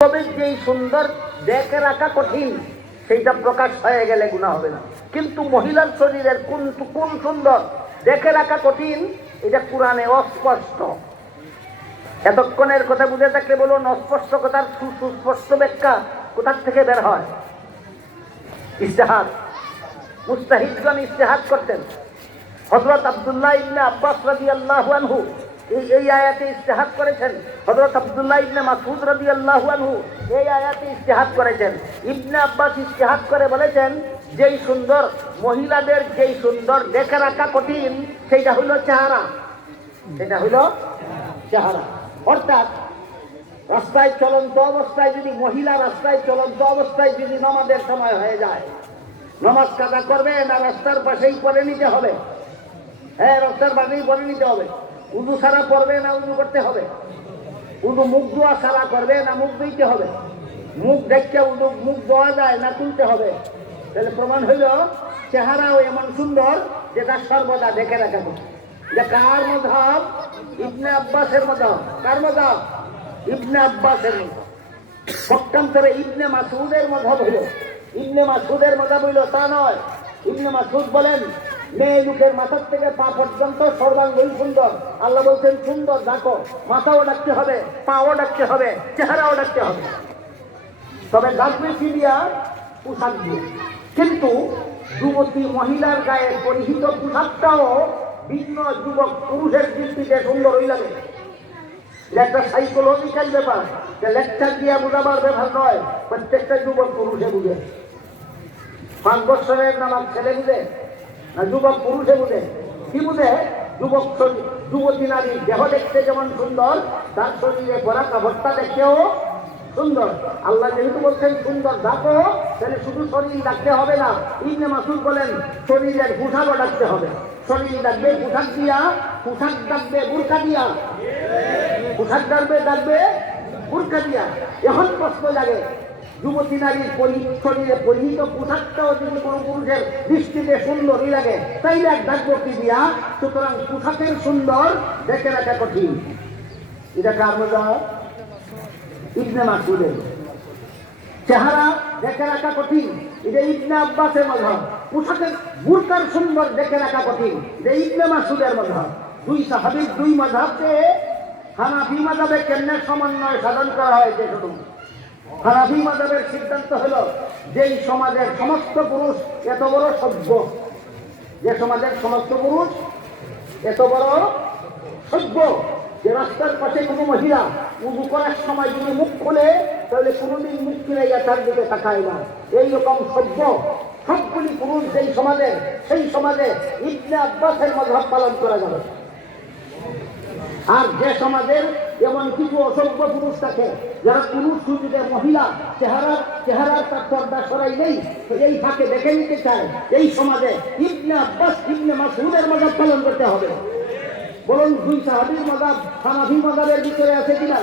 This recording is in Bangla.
তবে যেই সুন্দর দেখে রাখা কঠিন সেইটা প্রকাশ হয়ে গেলে গুনাহ হবে না, কিন্তু মহিলার শরীরের কোন সুন্দর দেখে রাখা কঠিন এটা কোরআনে অস্পষ্ট। এতক্ষণের কথা বুঝে থাকলে বলুন, অস্পষ্ট কথার সুস্পষ্ট ব্যাখ্যা কোথার থেকে বের হয়? ইজতিহাদ। মুজতাহিদগণ ইজতিহাদ করতেন। হযরত আব্দুল্লাহ ইবনে আব্বাস রাদিয়াল্লাহু আনহু এই আয়াতে ইজতিহাদ করেছেন। হযরত আব্দুল্লাহ ইবনে মাসউদ রাদিয়াল্লাহু আনহু এই আয়াতে ইজতিহাদ করেছেন। ইবনে আব্বাস ইজতিহাদ করে বলেছেন, যেই সুন্দর মহিলাদের যেই সুন্দর দেখে রাখা কঠিন সেইটা হইল চেহারা। সেটা হইল চেহারা। অর্থাৎ রাস্তায় চলন্ত অবস্থায় যদি মহিলা রাস্তায় চলন্ত অবস্থায় যদি নামাজের সময় হয়ে যায়, নামাজ কাজা করবে না রাস্তার পাশেই পড়ে নিতে হবে? হ্যাঁ, রাস্তার পাশেই পড়ে নিতে হবে। উযু সারা পড়বে না উযু করতে হবে? উযু মুখ ধোয়া সারা করবে না মুখ ধুইতে হবে? মুখ দেখতে উযু মুখ ধোয়া যায় না তুলতে হবে? তাহলে প্রমাণ হইল চেহারাও এমন সুন্দর যেটা সর্বদা দেখে রাখা যায়। যে কার মাযহাব? ইবনে আব্বাসের মাযহাব। কার মাযহাব? ইবনে আব্বাসের মাযহাব। পক্ষান্তরে ইবনে মাসউদের মাযহাব হইল, ইবনে মাসউদের মাযহাব হইল তা নয়। ইবনে মাসউদ বলেন, মেয়ে লোকের মাথার থেকে পা পর্যন্ত সর্বাঙ্গই সুন্দর। আল্লাহ বলছেন সুন্দর দেখো, মাথাও ডাকতে হবে, পাও ডাকতে হবে, চেহারাও ডাকতে হবে। তবে ডাকবে কি দিয়া? পোশাক দিয়ে। কিন্তু যুবতী মহিলার গায়ে পরিহিত পোশাকটাও ভিন্ন যুবক পুরুষের দৃষ্টিতে সুন্দর হয়ে লাগে। একটা সাইকোলজিক্যাল ব্যাপার, লেকচার দিয়া বোঝাবার ব্যাপার নয়। প্রত্যেকটা যুবক পুরুষে বুঝে। 5 বছরের নামাজ ছেলে বুঝে না যুবক পুরুষে বুঝে? কি বুঝে? যুবতী নারীর দেহ দেখতে যেমন সুন্দর, তার শরীরে পরা কাপড়টা দেখতেও সুন্দর। আল্লাহ যেহেতু বলছেন সুন্দর ডাকো, তাহলে শুধু শরীর ডাকতে হবে না। ইবনে মাসউদ বলেন শরীরের পোশাকও ডাকতে হবে। শরীর ডাকবে পোশাক দিয়া, পোশাক ডাকবে বোরকা দিয়া, পোশাক ডাকবে বোরকা দিয়া। এখন প্রশ্ন লাগে, যুবতী নারীর শরীরে পরিহিত পোশাকটাও যদি কোনো পুরুষের দৃষ্টিতে সুন্দরই লাগে, তাইলে এক ডাকবো কি দিয়া? সুতরাং পোশাকের সুন্দর দেখে রাখা কঠিন। এটা কার মাযহাব? ইবনে মাসউদের। চেহারা দেখে রাখা কঠিন, এটা ইবনে আব্বাসের মাযহাব। পোশাকের বোরকার সুন্দর দেখে রাখা কঠিন, এটা ইবনে মাসউদের মাযহাব। দুই সাহাবীর দুই মাযহাবকে হানাফি মাযহাবে কেমনে সমন্বয় সাধন করা হয়েছে? শুধু হানাফি মাযহাবের সিদ্ধান্ত হলো, যেই সমাজের সমস্ত পুরুষ এত বড় সভ্য, যে সমাজের সমস্ত পুরুষ এত বড় সভ্য যে রাস্তার পাশে কোনো মহিলা উযু করার সময় যদি মুখ খোলে তাহলে কোনোদিন মুখ ফিরাইয়া তার দিকে তাকায় না। এইরকম সভ্য সবগুলি পুরুষ যেই সমাজের, সেই সমাজে ইবনে আব্বাসের মাযহাব পালন করা যাবে। আর যে সমাজের এমন কিছু অসভ্য পুরুষ থাকে, যারা পুরুষ সুযোগে মহিলা চেহারার তার পর্দা সরাই নেই, এই ফাঁকে দেখে নিতে চায়, এই সমাজে ইবনে আব্বাস ইবনে মাসউদের মাযহাব পালন করতে হবে। বলুন, দুই সাহাবীর মাযহাব হানাফি মাযহাবের ভিতরে আছে কিনা?